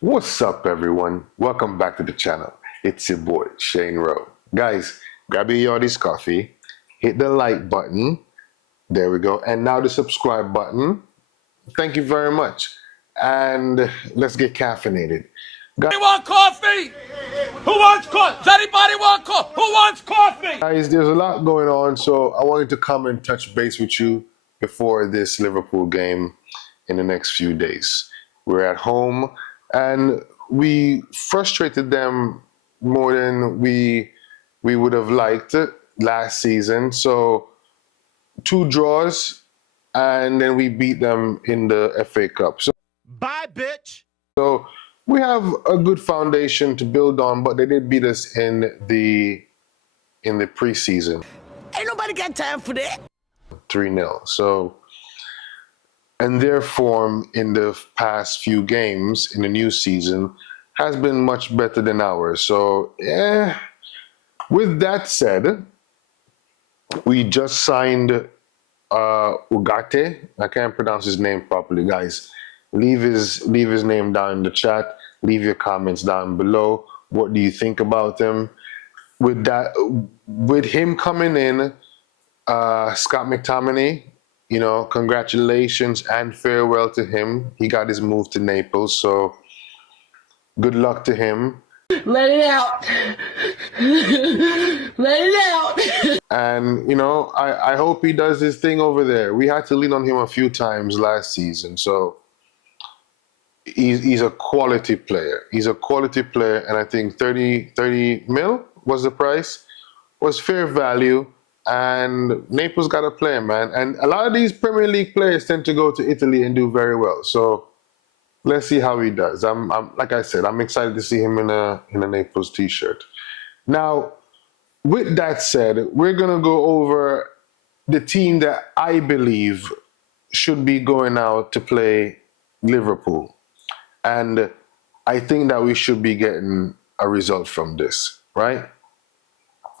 What's up, everyone? Welcome back to the channel. It's your boy, Shane Rowe. Guys, grab your Yardie's coffee, hit the like button. There we go. And now the subscribe button. Thank you very much. And let's get caffeinated. Anybody want coffee? Who wants coffee? Does anybody want coffee? Who wants coffee? Guys, there's a lot going on, so I wanted to come and touch base with you before this Liverpool game in the next few days. We're at home and we frustrated them more than we would have liked last season. So two draws and then we beat them in the FA Cup. Bye, bitch. So we have a good foundation to build on, but they did beat us in the preseason. Ain't nobody got time for that. 3-0. So, and their form in the past few games in the new season has been much better than ours. So, with that said, we just signed Ugarte. I can't pronounce his name properly, guys. Leave his name down in the chat. Leave your comments down below. What do you think about him? With him coming in, Scott McTominay, congratulations and farewell to him. He got his move to Naples, so good luck to him. Let it out. Let it out. And, I hope he does his thing over there. We had to lean on him a few times last season, so he's a quality player. He's a quality player, and I think 30 mil was the price, was fair value. And Naples got a player, man. And a lot of these Premier League players tend to go to Italy and do very well. So let's see how he does. I'm like I said, I'm excited to see him in a Naples t-shirt. Now, with that said, we're gonna go over the team that I believe should be going out to play Liverpool. And I think that we should be getting a result from this, right?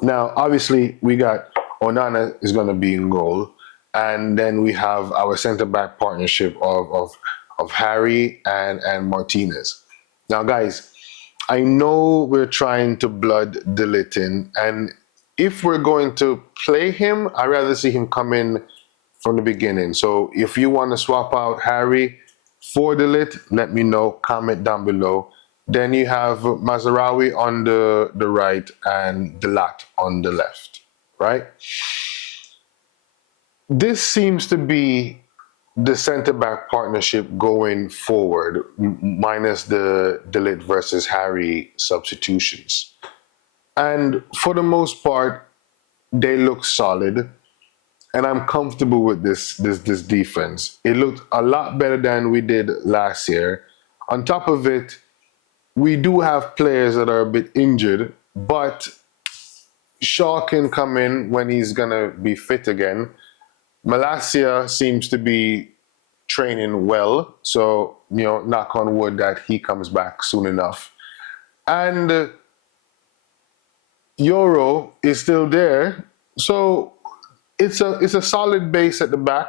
Now, obviously, we got Onana is going to be in goal, and then we have our centre-back partnership of Harry and Martinez. Now, guys, I know we're trying to blood De Ligt in, and if we're going to play him, I'd rather see him come in from the beginning. So if you want to swap out Harry for De Ligt, let me know. Comment down below. Then you have Mazraoui on the right and Delat on the left, right? This seems to be the centre-back partnership going forward, minus the De Ligt versus Harry substitutions. And for the most part, they look solid. And I'm comfortable with this defense. It looked a lot better than we did last year. On top of it, we do have players that are a bit injured, but Shaw can come in when he's gonna be fit again. Malacia seems to be training well, so knock on wood that he comes back soon enough. And Euro is still there, so it's a solid base at the back.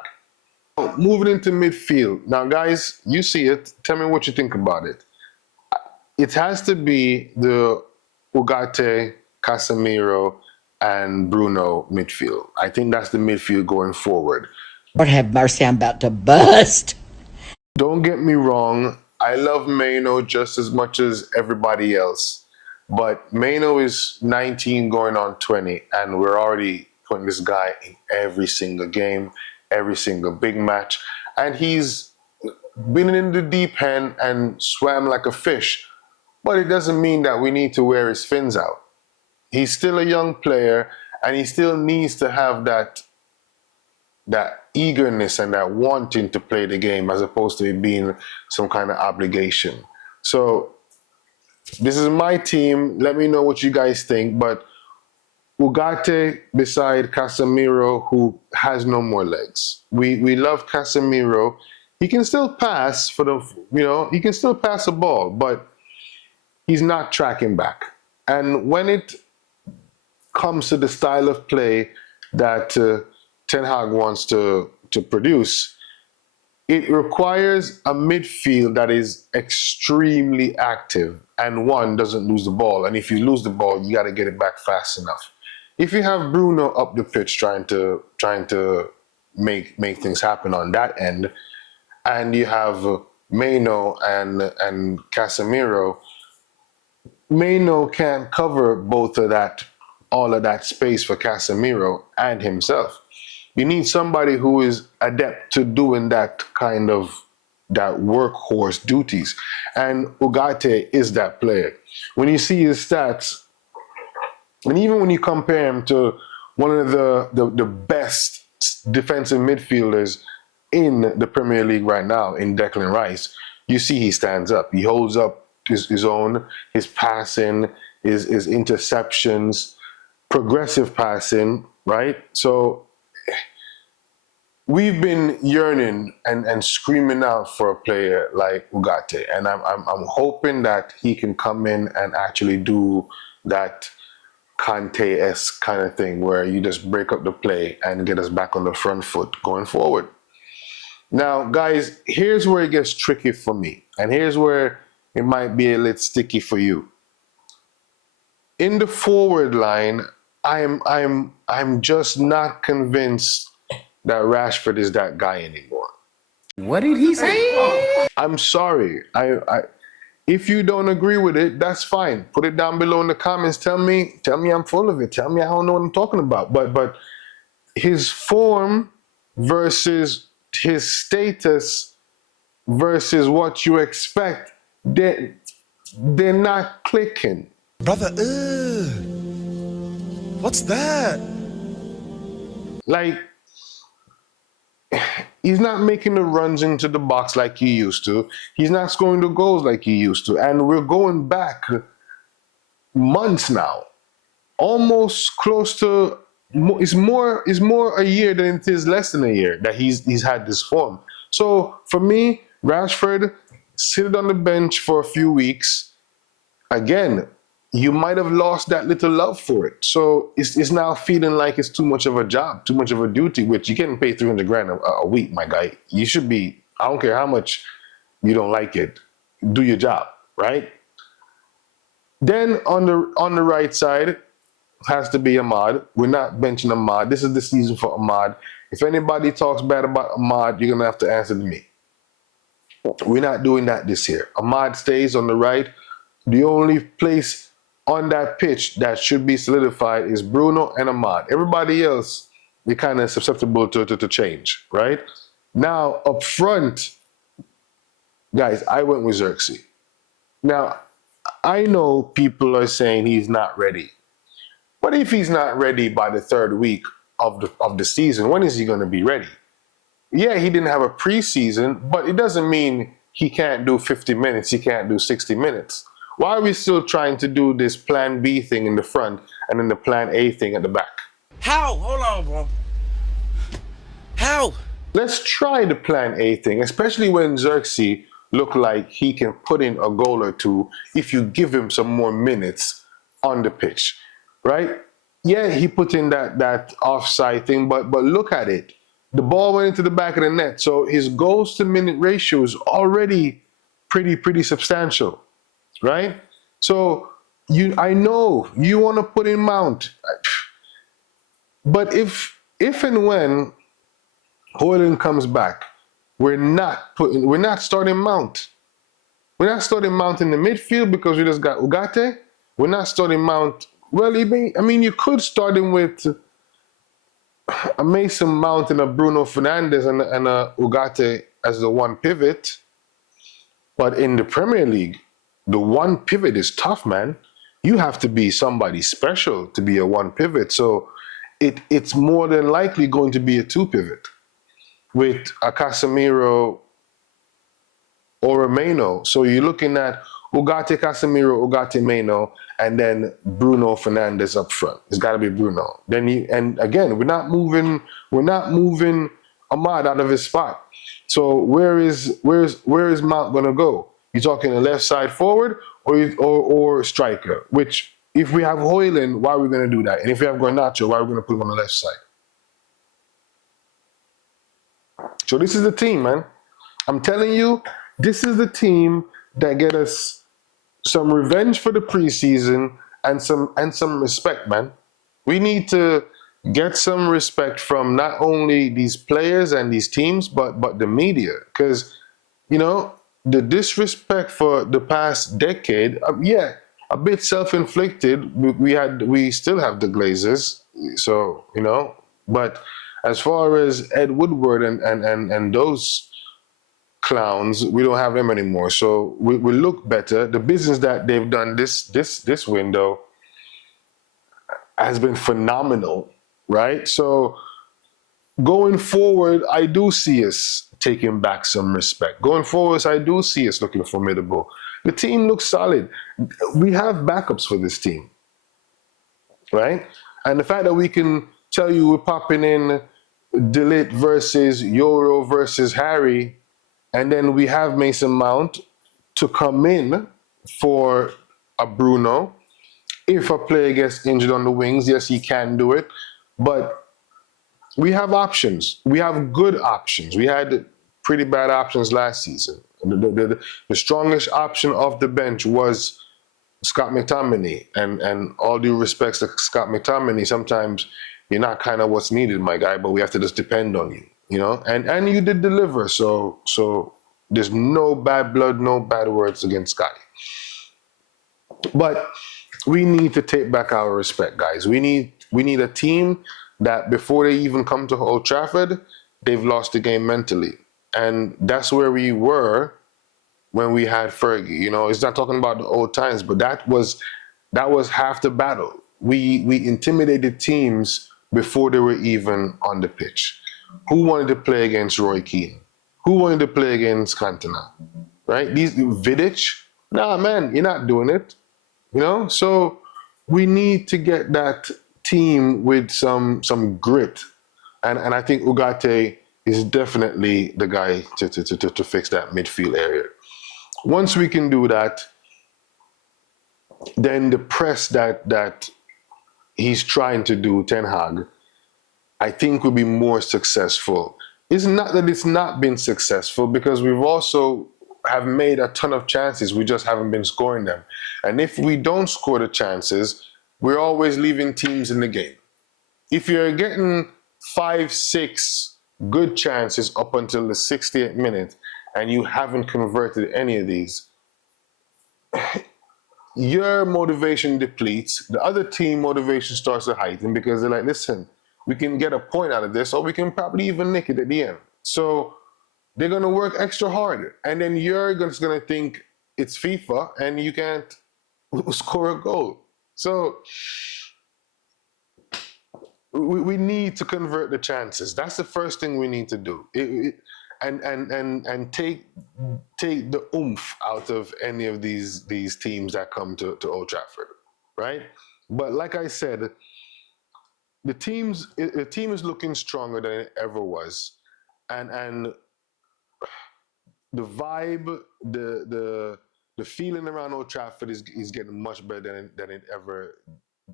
Moving into midfield now, guys, you see it. Tell me what you think about it. It has to be the Ugarte, Casemiro, and Bruno midfield. I think that's the midfield going forward. Lord have mercy, I'm about to bust. Don't get me wrong, I love Maino just as much as everybody else. But Maino is 19 going on 20, and we're already putting this guy in every single game, every single big match. And he's been in the deep end and swam like a fish. But it doesn't mean that we need to wear his fins out. He's still a young player, and he still needs to have that eagerness and that wanting to play the game, as opposed to it being some kind of obligation. So this is my team. Let me know what you guys think. But Ugarte beside Casemiro, who has no more legs. We love Casemiro. He can still pass he can still pass a ball, but he's not tracking back. And when it comes to the style of play that Ten Hag wants to produce, it requires a midfield that is extremely active and one doesn't lose the ball. And if you lose the ball, you got to get it back fast enough. If you have Bruno up the pitch trying to make things happen on that end, and you have Maino and Casemiro, Maino can't cover all of that space for Casemiro and himself. You need somebody who is adept to doing that workhorse duties. And Ugarte is that player. When you see his stats, and even when you compare him to one of the best defensive midfielders in the Premier League right now, in Declan Rice, you see he stands up. He holds up his own, his passing, his interceptions, progressive passing, right? So we've been yearning and screaming out for a player like Ugarte, and I'm hoping that he can come in and actually do that Conte-esque kind of thing where you just break up the play and get us back on the front foot going forward. Now, guys, here's where it gets tricky for me, and here's where it might be a little sticky for you. In the forward line, I'm just not convinced that Rashford is that guy anymore. What did he say? I'm sorry. If you don't agree with it, that's fine. Put it down below in the comments. Tell me I'm full of it. Tell me I don't know what I'm talking about. But his form versus his status versus what you expect, they're not clicking. Brother, what's that? Like, he's not making the runs into the box like he used to. He's not scoring the goals like he used to. And we're going back months now, almost close to. It's more a year than it is less than a year that he's had this form. So for me, Rashford, sit on the bench for a few weeks. Again, you might have lost that little love for it. So it's now feeling like it's too much of a job, too much of a duty, which you getting paid 300 grand a week, my guy. You should be, I don't care how much you don't like it, do your job, right? Then on the right side has to be Ahmad. We're not benching Ahmad. This is the season for Ahmad. If anybody talks bad about Ahmad, you're going to have to answer to me. We're not doing that this year. Ahmad stays on the right. The only place on that pitch that should be solidified is Bruno and Ahmad. Everybody else, they're kind of susceptible to change, right? Now, up front, guys, I went with Xerxes. Now, I know people are saying he's not ready. But if he's not ready by the third week of the season, when is he going to be ready? Yeah, he didn't have a preseason, but it doesn't mean he can't do 50 minutes, he can't do 60 minutes. Why are we still trying to do this plan B thing in the front and then the plan A thing at the back? How? Hold on, bro. How? Let's try the plan A thing, especially when Xerxes look like he can put in a goal or two if you give him some more minutes on the pitch, right? Yeah, he put in that offside thing, but look at it. The ball went into the back of the net, so his goals to minute ratio is already pretty substantial, right? So I know you want to put in Mount, but if and when Højlund comes back, we're not starting Mount. We're not starting Mount in the midfield because we just got Ugarte. We're not starting Mount. Well, you could start him with a Mason Mount and a Bruno Fernandes and a Ugarte as the one pivot. But in the Premier League, the one pivot is tough, man. You have to be somebody special to be a one pivot. So it's more than likely going to be a two pivot with a Casemiro or a Maino. So you're looking at Ugarte, Casemiro, Ugarte, Maino, and then Bruno Fernandes up front. It's got to be Bruno. And again, we're not moving Ahmad out of his spot. So where is Mount gonna go? You talking the left side forward or striker? Which, if we have Højlund, why are we gonna do that? And if we have Garnacho, why are we gonna put him on the left side? So this is the team, man. I'm telling you, this is the team that get us some revenge for the preseason and some respect, man. We need to get some respect from not only these players and these teams, but the media, because you know the disrespect for the past decade. Yeah, a bit self-inflicted. We still have the Glazers, so But as far as Ed Woodward and those clowns, we don't have them anymore. So we look better. The business that they've done this window has been phenomenal, right? So going forward, I do see us taking back some respect. Going forward, I do see us looking formidable. The team looks solid. We have backups for this team, right? And the fact that we can tell you we're popping in Delit versus Euro versus Harry, and then we have Mason Mount to come in for a Bruno. If a player gets injured on the wings, yes, he can do it. But we have options. We have good options. We had pretty bad options last season. The strongest option off the bench was Scott McTominay. And all due respects to Scott McTominay, sometimes you're not kind of what's needed, my guy, but we have to just depend on you, And you did deliver. So there's no bad blood, no bad words against Scotty. But we need to take back our respect, guys. We need a team that before they even come to Old Trafford, they've lost the game mentally. And that's where we were when we had Fergie. It's not talking about the old times, but that was half the battle. We intimidated teams before they were even on the pitch. Who wanted to play against Roy Keane? Who wanted to play against Cantona? Right? These Vidic? Nah, man, you're not doing it. So we need to get that team with some grit, and I think Ugarte is definitely the guy to fix that midfield area. Once we can do that, then the press that he's trying to do, Ten Hag, I think will be more successful. It's not that it's not been successful, because we've also have made a ton of chances. We just haven't been scoring them. And if we don't score the chances, we're always leaving teams in the game. If you're getting 5-6 good chances up until the 68th minute and you haven't converted any of these, your motivation depletes. The other team motivation starts to heighten, because they're like, listen, we can get a point out of this, or we can probably even nick it at the end. So they're going to work extra hard. And then you're just going to think it's FIFA and you can't score a goal. So we need to convert the chances. That's the first thing we need to do. And take the oomph out of any of these teams that come to Old Trafford, right? But like I said, the team is looking stronger than it ever was, and the vibe, the feeling around Old Trafford is getting much better than it ever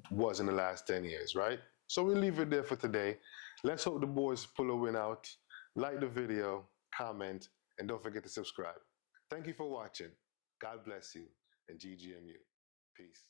was in the last 10 years, right? So we'll leave it there for today. Let's hope the boys pull a win out. Like the video, comment, and don't forget to subscribe. Thank you for watching. God bless you, and GGMU. Peace.